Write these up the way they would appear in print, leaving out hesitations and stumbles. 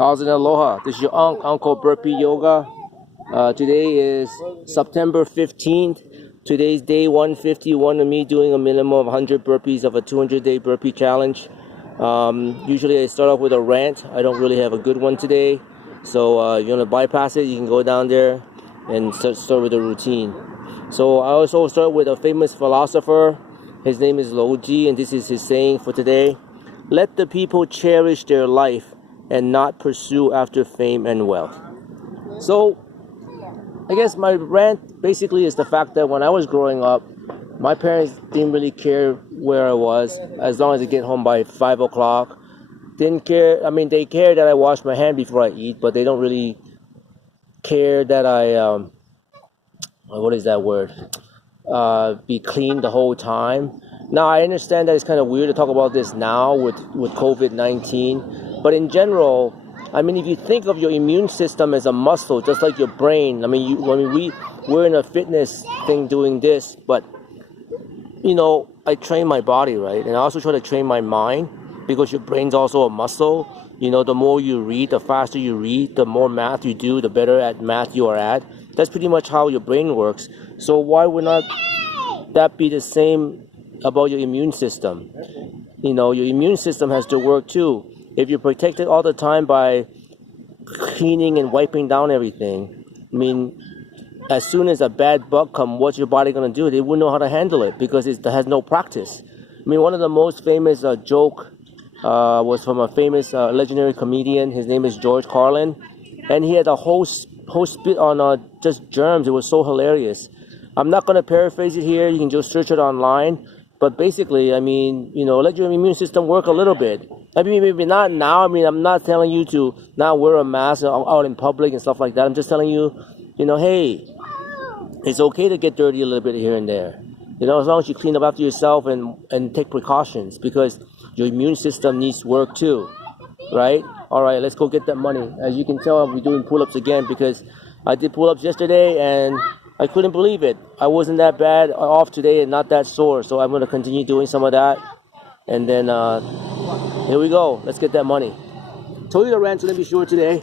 How's it, aloha? This is your Uncle Burpee Yoga. Today is September 15th. Today's day 151 of me doing a minimum of 100 burpees of a 200-day burpee challenge. Usually I start off with a rant. I don't really have a good one today. So if you want to bypass it, you can go down there and start with a routine. So I also start with a famous philosopher. His name is Loji, and this is his saying for today. Let the people cherish their life and not pursue after fame and wealth. So, I guess my rant basically is the fact that when I was growing up, my parents didn't really care where I was as long as I get home by 5 o'clock. Didn't care, I mean, they care that I wash my hand before I eat, but they don't really care that I, what is that word? Be clean the whole time. Now, I understand that it's kind of weird to talk about this now with COVID-19, but in general, I mean, if you think of your immune system as a muscle, just like your brain, we're in a fitness thing doing this, but, I train my body, right? And I also try to train my mind because your brain's also a muscle. The more you read, the faster you read, the more math you do, the better at math you are at. That's pretty much how your brain works. So why would not that be the same about your immune system? Your immune system has to work too. If you're protected all the time by cleaning and wiping down everything, I mean, as soon as a bad bug comes, what's your body going to do? They wouldn't know how to handle it because it has no practice. I mean, one of the most famous joke was from a famous legendary comedian. His name is George Carlin, and he had a whole spit on just germs. It was so hilarious. I'm not going to paraphrase it here. You can just search it online. But basically, I mean, let your immune system work a little bit. I mean, maybe not now. I mean, I'm not telling you to not wear a mask out in public and stuff like that. I'm just telling you, hey, it's okay to get dirty a little bit here and there. As long as you clean up after yourself and take precautions, because your immune system needs work too, right? All right, let's go get that money. As you can tell, I'll be doing pull-ups again because I did pull-ups yesterday and I couldn't believe it. I wasn't that bad off today and not that sore, so I'm going to continue doing some of that. And then here we go. Let's get that money. Told you the rant's going to be short today.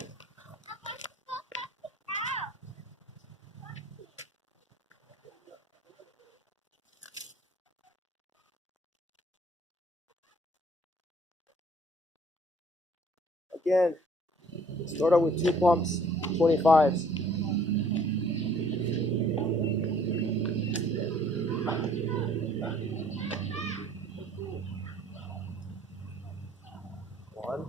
Again, start out with 2 pumps, 25s. One.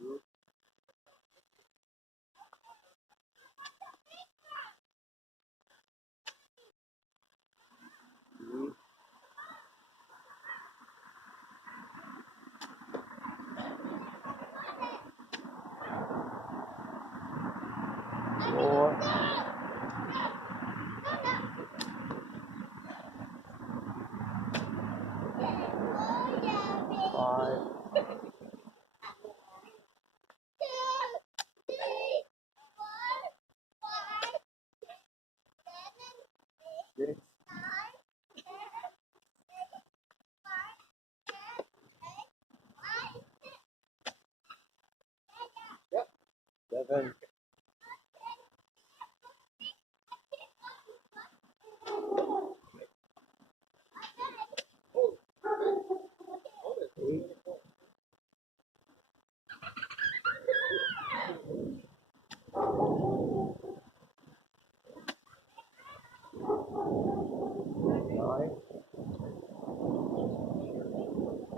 Two. 3. 4. 5. 6. 7.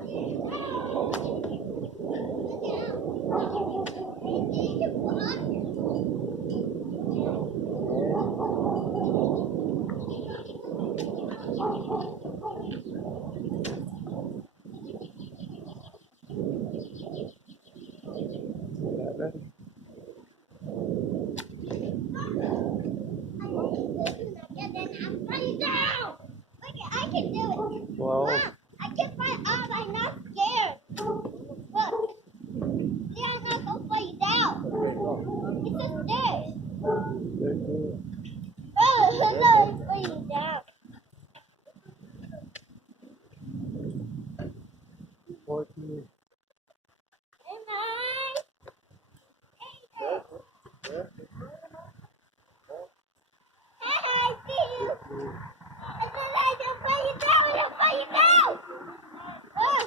8. 9. 11. 12. I can fight up. I'm not scared. Look. See, I'm not going to play down. It's just stairs. 13. Oh, no, it's playing down. 14. Am I? Hey, I see you. And then I just put you down. I put you down. Oh,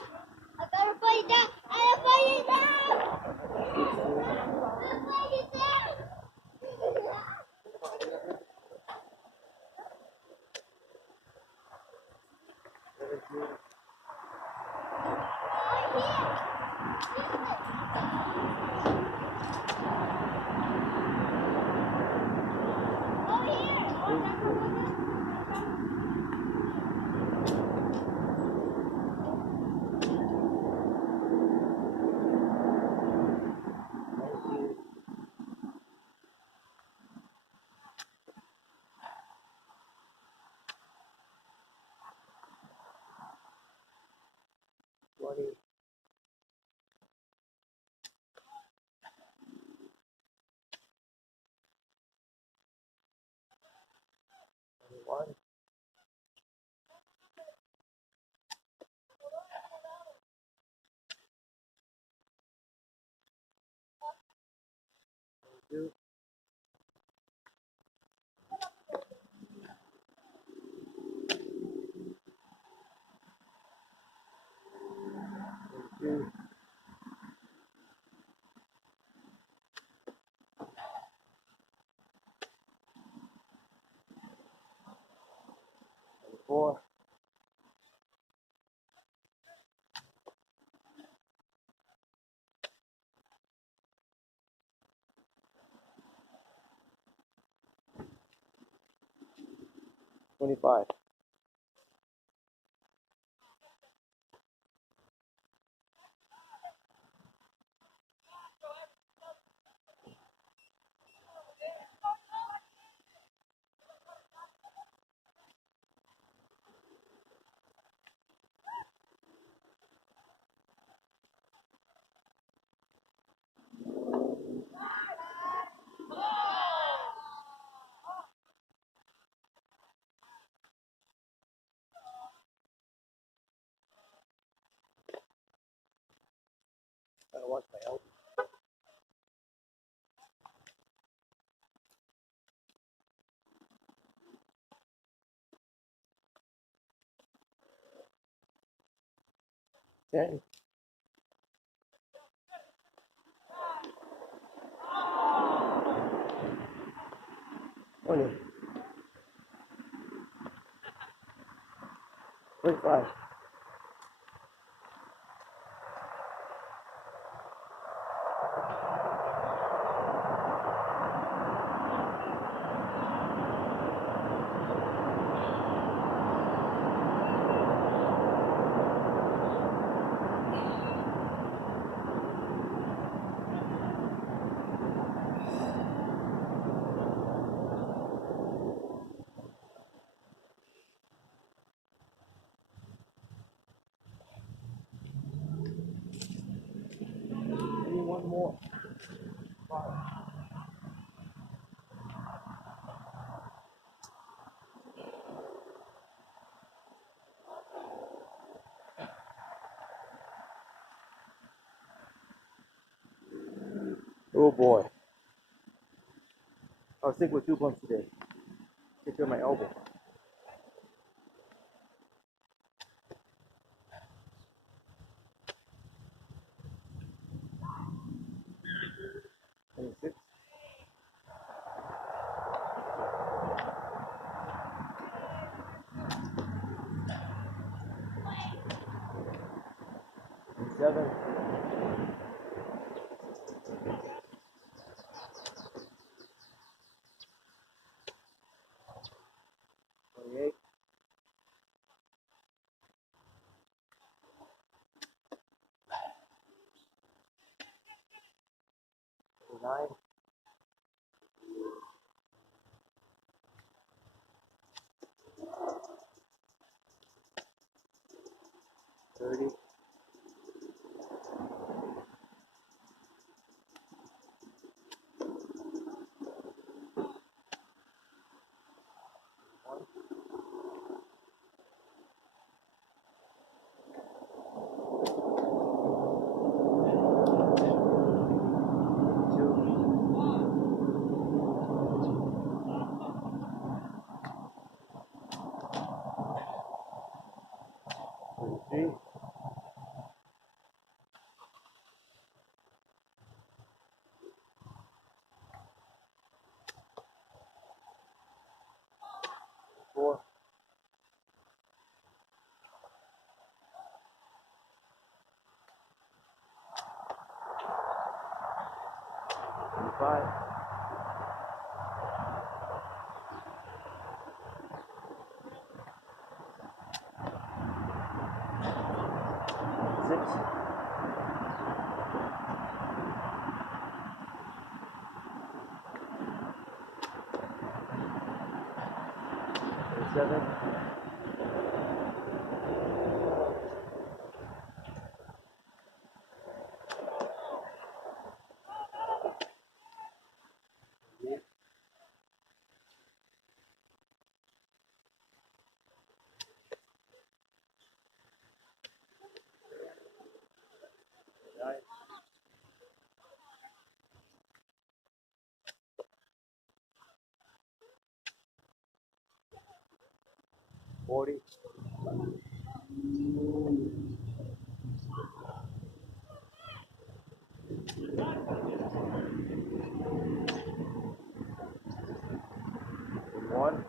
I gotta put you down. I put you down. I put you down. Oh, here. One, 2, 2, 4, 25. Gotta watch my elbow. Ten. 20. 25. 1 more. 5. Oh boy. I was sick with 2 bumps today. Take care of my elbow. 26. 27. 28. 29. 30. 1. 33, 4, 5, 6, 7, 8, 9, 40, 1,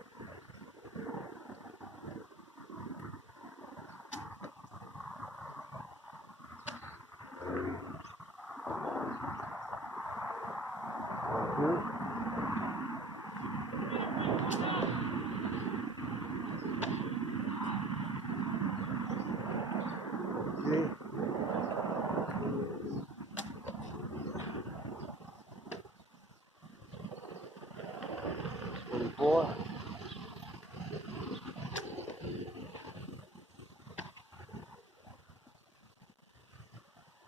2, 3, 44,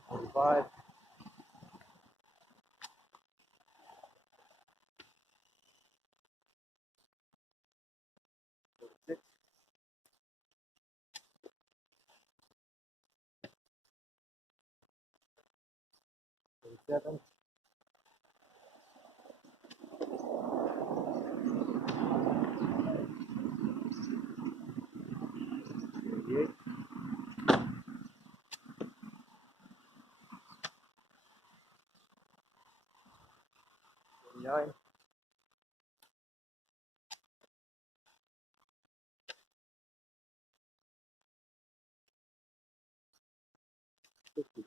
45, 46, 47, 48, 49, 50.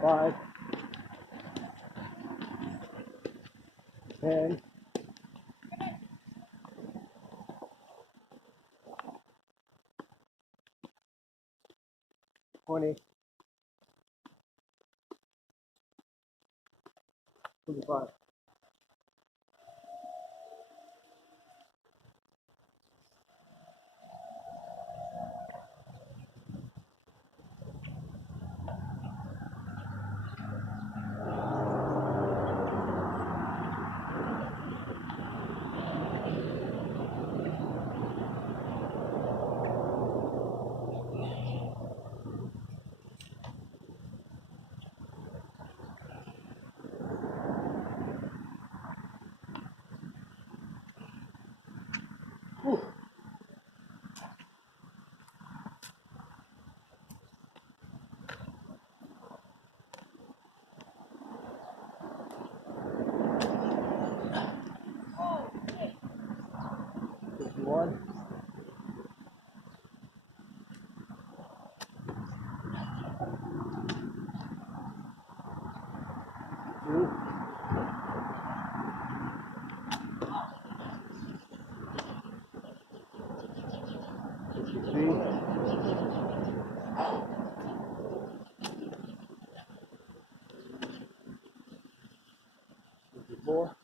5, 10, 20, 25. 53, 54,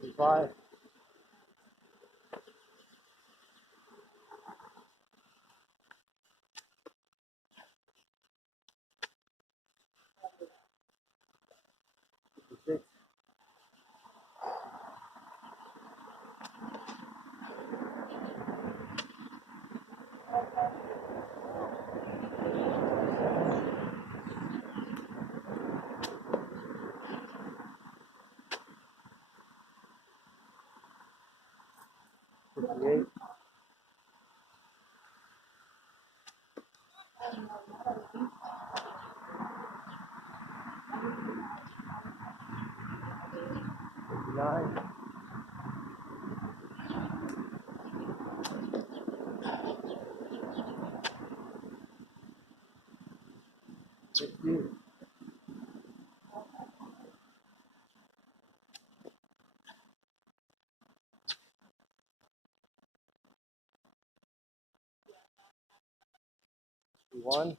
55, 56, 58, 59, 60, 61,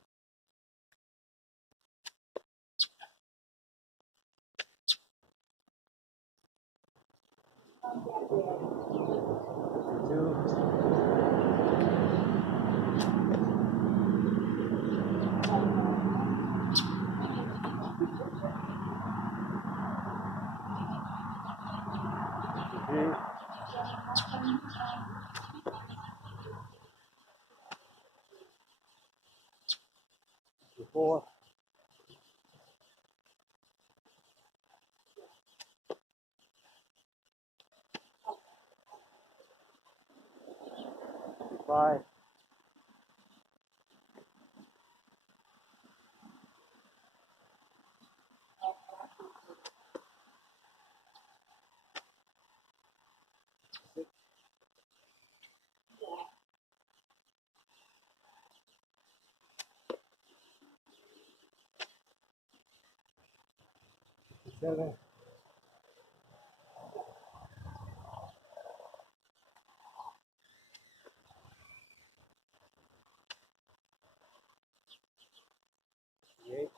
52, 53, 54, 55, 57, 58,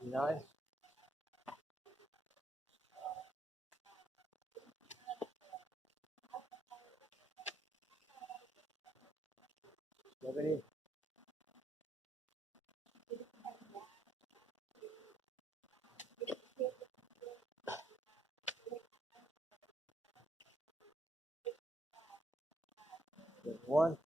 59, 70, 71,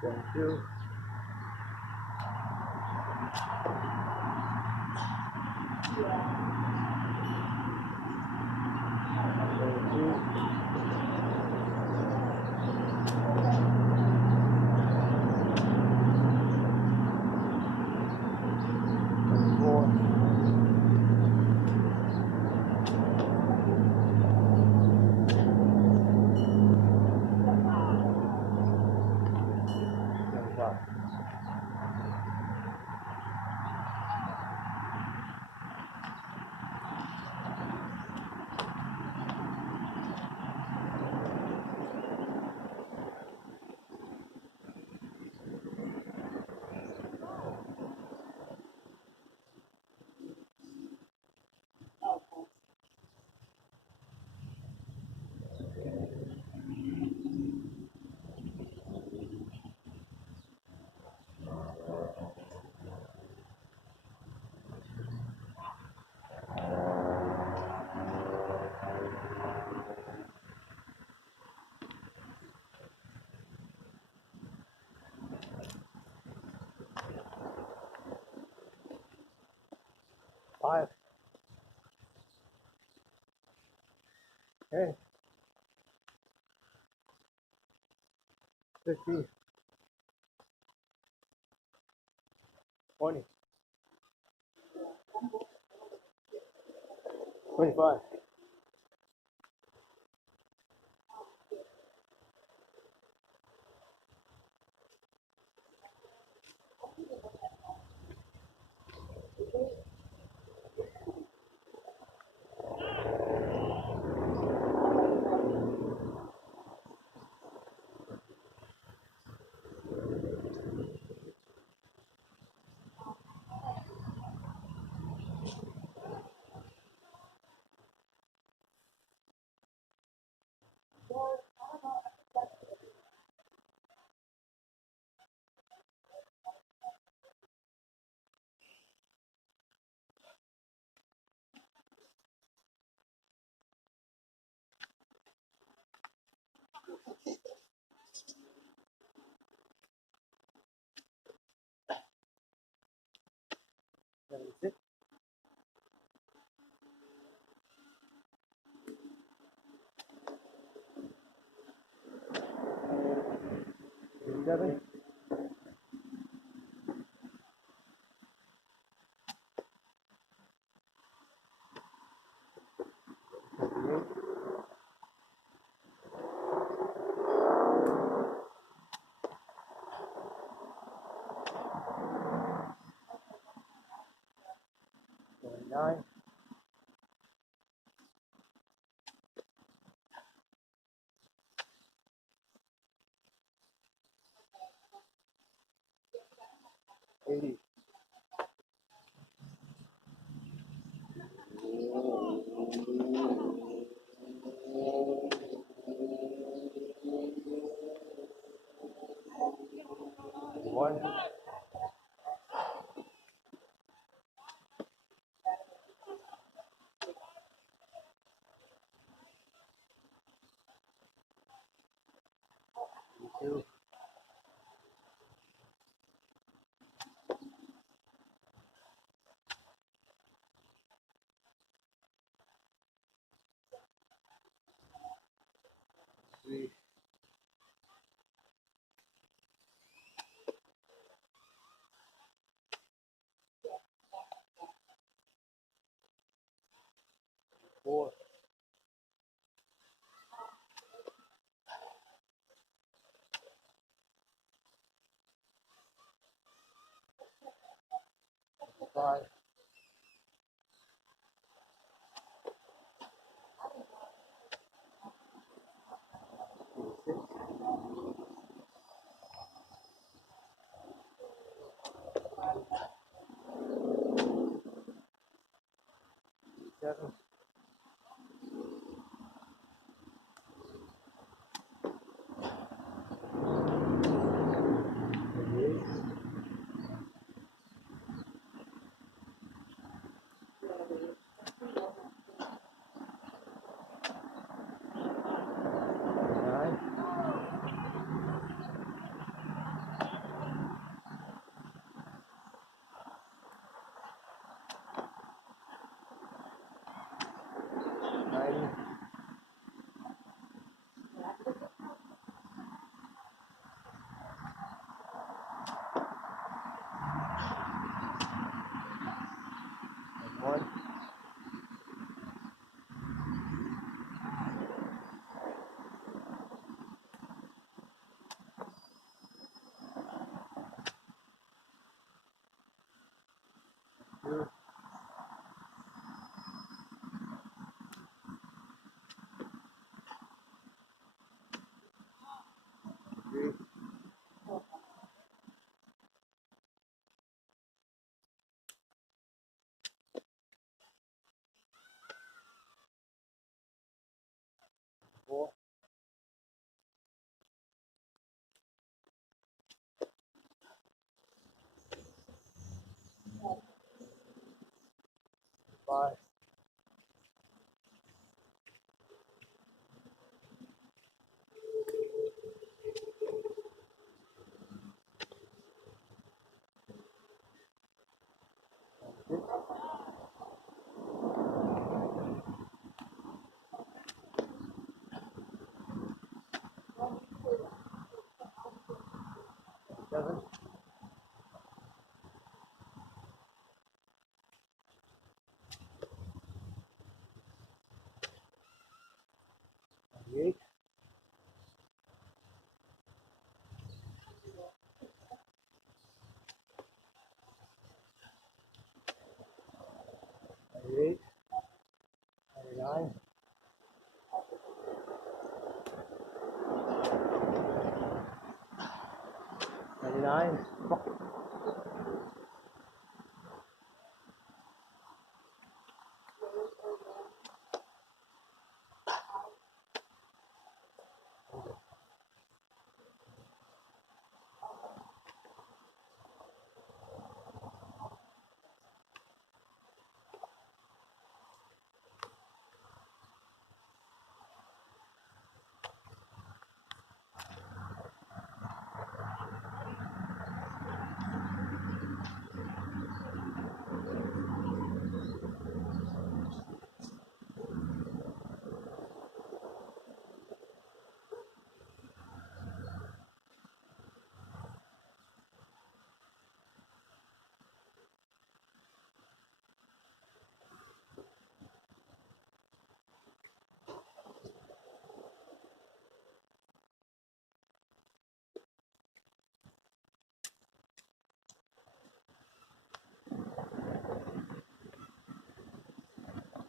72, 73, 74, 75. 5, okay, 50, 20, 25, 76, 87, 58, 29, 80, 1, 2, 3, 4, 5, 6, 7, 88, 9, 90, 1, 2, 3, 4, 5, 6, 7, 9.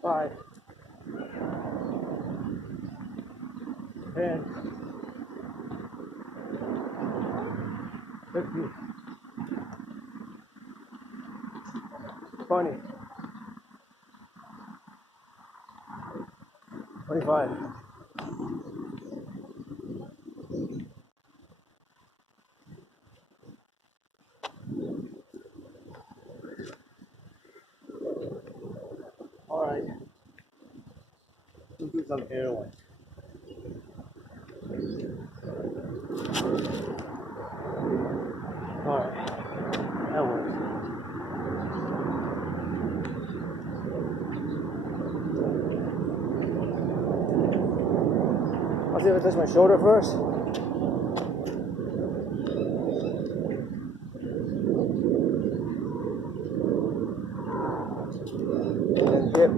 Five, 10, 15, 20, 25. All right, we'll do some heroin. All right, that works. I'll see if I touch my shoulder first. And then hip.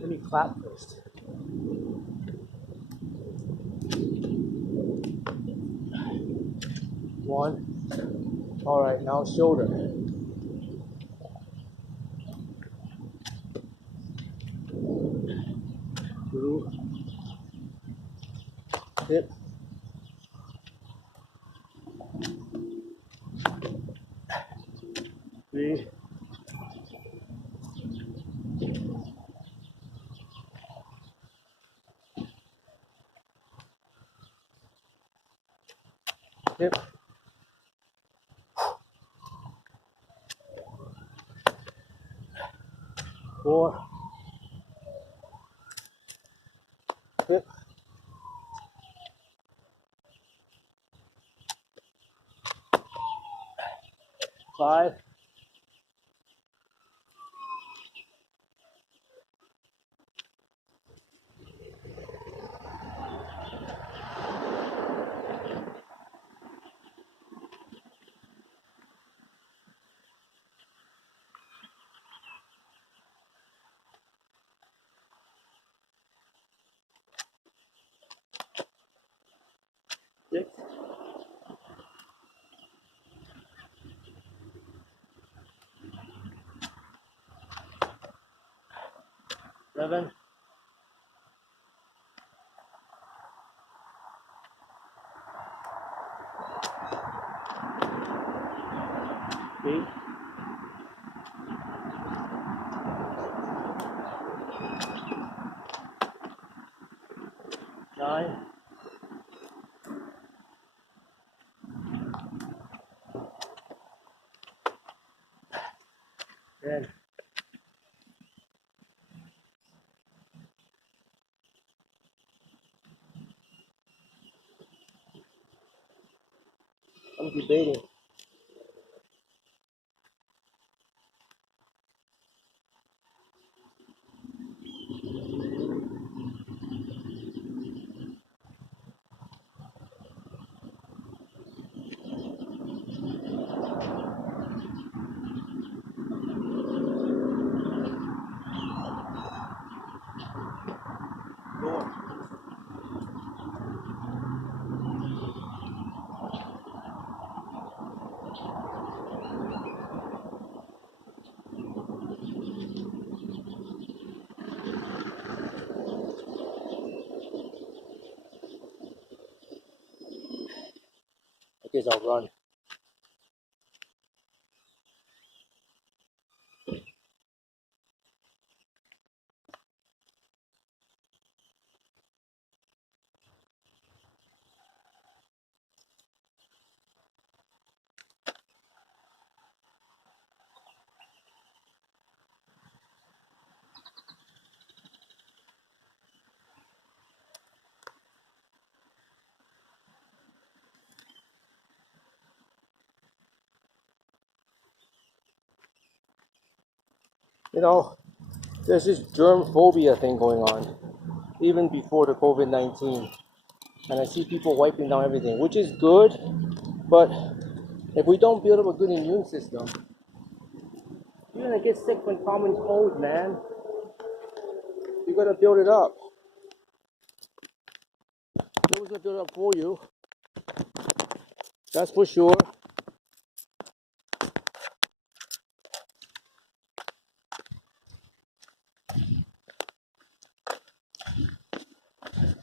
Let me clap first. One. All right, now shoulder. 2. Hip. 3. Hip. 4. Hip. 5. 6. 7. 8. 9. 10. I'm debating. this, I'll run. You know, there's this germ phobia thing going on, even before the COVID-19. And I see people wiping down everything, which is good, but if we don't build up a good immune system, you're gonna get sick from common cold, man. You gotta build it up. Nobody's gonna build it up for you. That's for sure.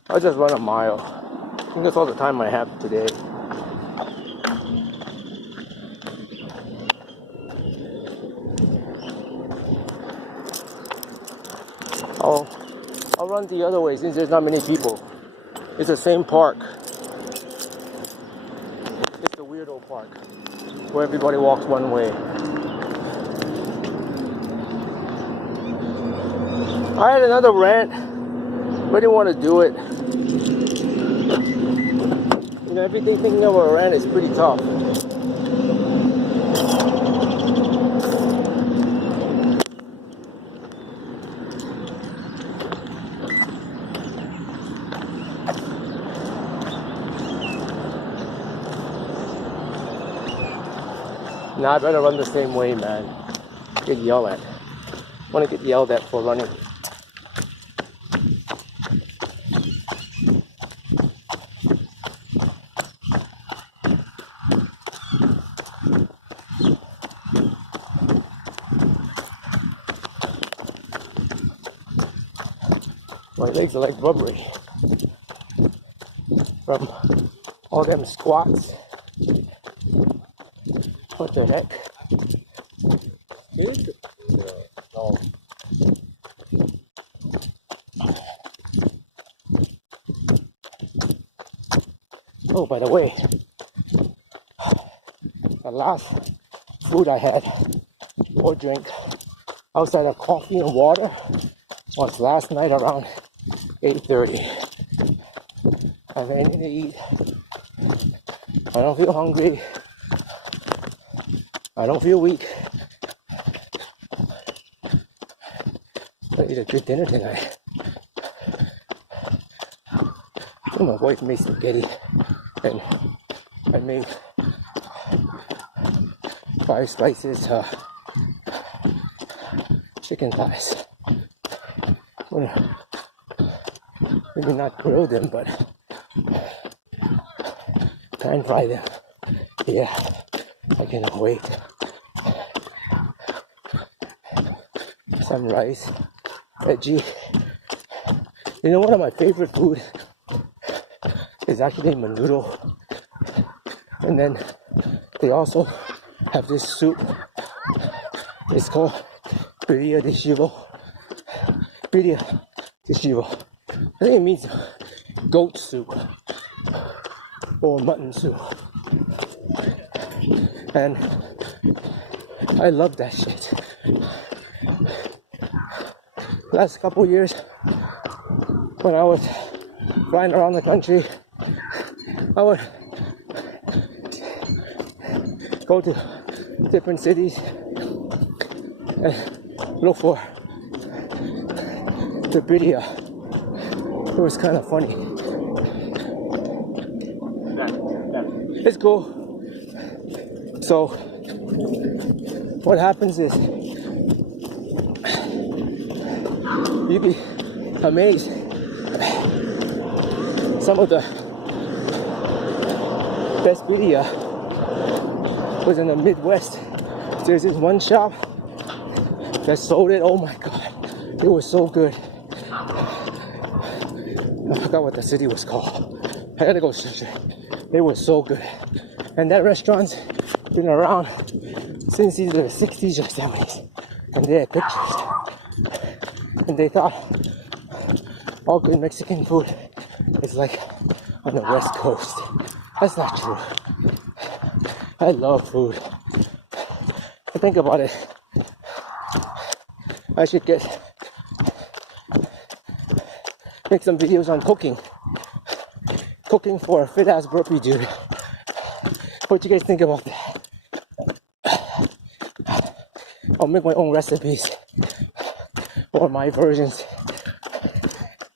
I'll just run a mile. I think that's all the time I have today. I'll run the other way since there's not many people. It's the same park. It's the weirdo park where everybody walks one way. I had another rant, but I didn't want to do it. You know, everything thinking of a rant is pretty tough. Nah, I'd rather run the same way, man. Get yelled at. I want to get yelled at for running. My legs are like rubbery from all them squats. What the heck? No. Oh, by the way, the last food I had or drink outside of coffee and water was last night around 8:30. I have anything to eat. I don't feel hungry. I don't feel weak. I eat a good dinner tonight. And my wife made spaghetti, and I made 5 slices chicken thighs. Well, maybe not grill them, but pan fry them. Yeah, I cannot wait. Some rice, veggie. You know, one of my favorite food is actually menudo. And then they also have this soup. It's called birria de chivo. Birria de chivo. I think it means goat soup or mutton soup. And I love that shit. Last couple years, when I was flying around the country, I would go to different cities and look for the birria. It was kind of funny. It's cool. So what happens is you'd be amazed. Some of the best birria was in the Midwest. There's this one shop that sold it. Oh my god, it was so good. I forgot what the city was called. I gotta go search it. It was so good. And that restaurant's been around since either the 60s or 70s. And they had pictures. And they thought all good Mexican food is like on the West Coast. That's not true. I love food. I think about it. I should make some videos on cooking. Cooking for a fit ass burpee dude. What do you guys think about that? I'll make my own recipes or my versions,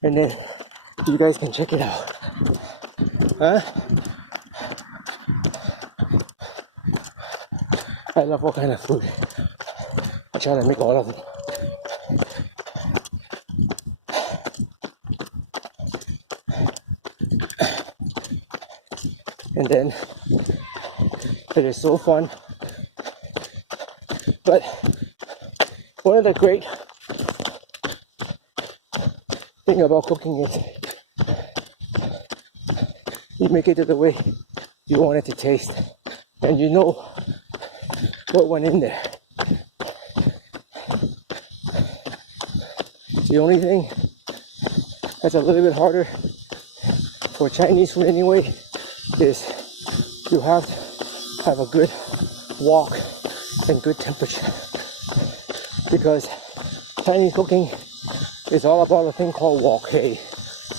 and then you guys can check it out. Huh? I love all kind of food. I try to make all of them. And then it is so fun. But one of the great thing about cooking is you make it to the way you want it to taste, and you know what went in there. The only thing that's a little bit harder for Chinese food anyway is you have to have a good wok and good temperature, because Chinese cooking is all about a thing called wok hei.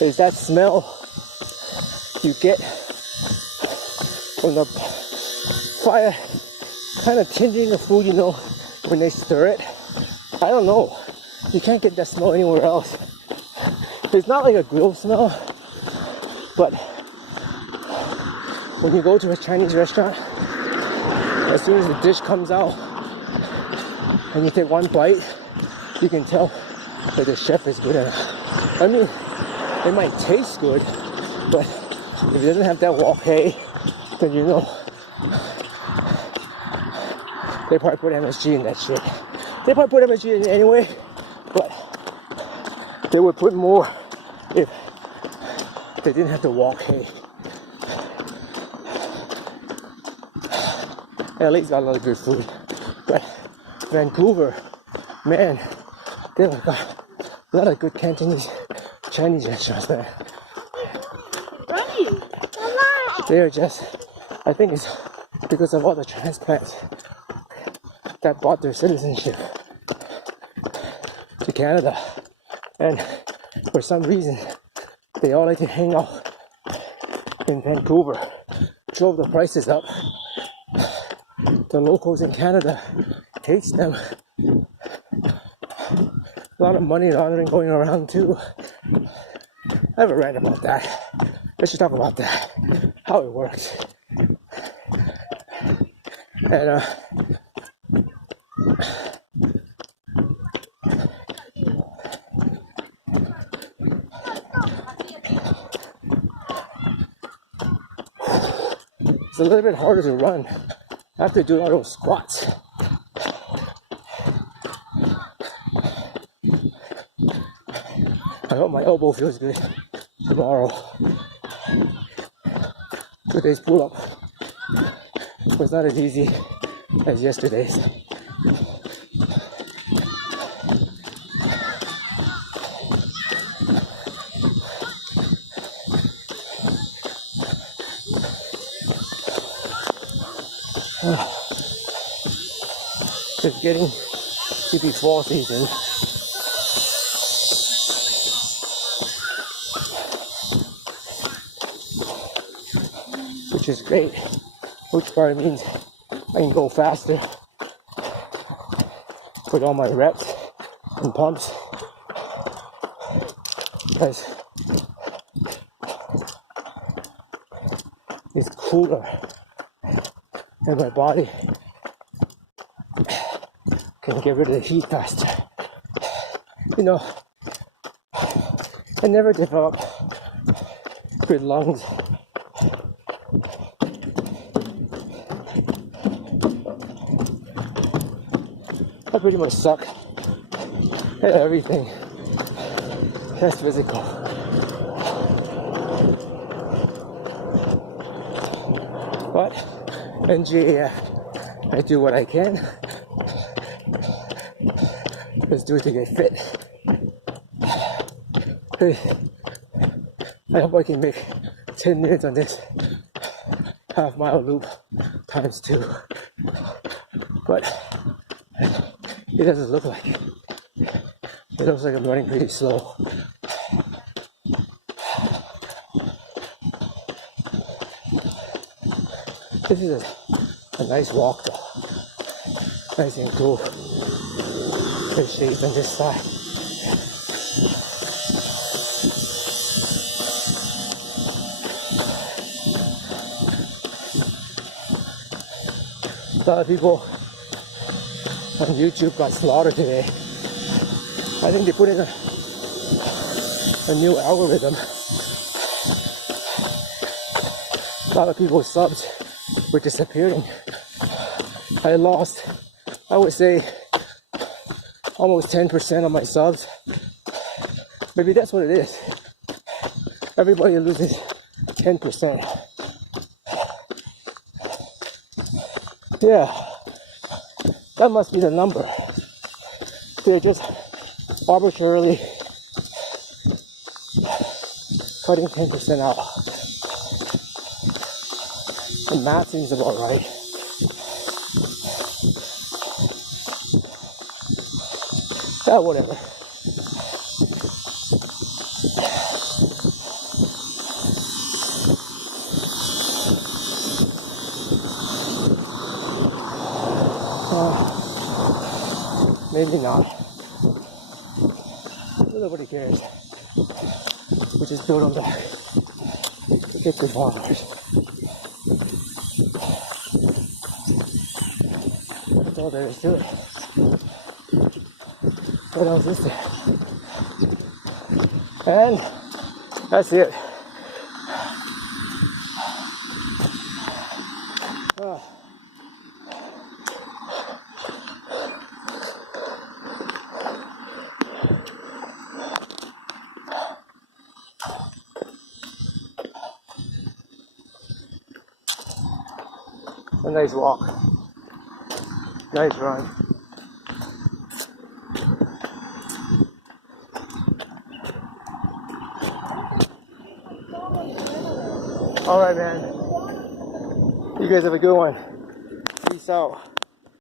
It's that smell you get from the fire kind of tinging the food, you know, when they stir it. I don't know, you can't get that smell anywhere else. It's not like a grill smell, but when you go to a Chinese restaurant, as soon as the dish comes out and you take one bite, you can tell that the chef is good enough. I mean, it might taste good, but if it doesn't have that wok hei, then you know they probably put MSG in that shit. They probably put MSG in it anyway, but they would put more if they didn't have the wok hei. LA's got a lot of good food, but Vancouver, man, they've got a lot of good Cantonese Chinese restaurants there. They are just, I think it's because of all the transplants that brought their citizenship to Canada, and for some reason they all like to hang out in Vancouver. Drove the prices up. The locals in Canada hates them. A lot of money laundering going around too. I have a rant about that. Let's just talk about that, how it works. And it's a little bit harder to run. I have to do all those squats. I hope my elbow feels good tomorrow. Today's pull-up was not as easy as yesterday's. It's getting to be fall season. Which is great, which probably means I can go faster with all my reps and pumps, because it's cooler and my body can get rid of the heat faster. You know, I never developed good lungs. I pretty much suck at everything that's physical. But NGAF. I do what I can. Let's do it to get fit. Hey, I hope I can make 10 minutes on this half-mile loop times 2. But it doesn't look like it. It looks like I'm running pretty slow. This is a nice walk though. Nice and cool. There's shades on this side. A lot of people on YouTube got slaughtered today. I think they put in a new algorithm. A lot of people's subs were disappearing. I lost, I would say, almost 10% of my subs. Maybe that's what it is. Everybody loses 10%. Yeah, that must be the number. They're just arbitrarily cutting 10% out. The math seems about right. Yeah, whatever. Maybe not. Nobody cares. We just build them back to get the followers. That's all there is to it. What else is there? And that's it. A nice walk. Nice run. All right, man. You guys have a good one. Peace out.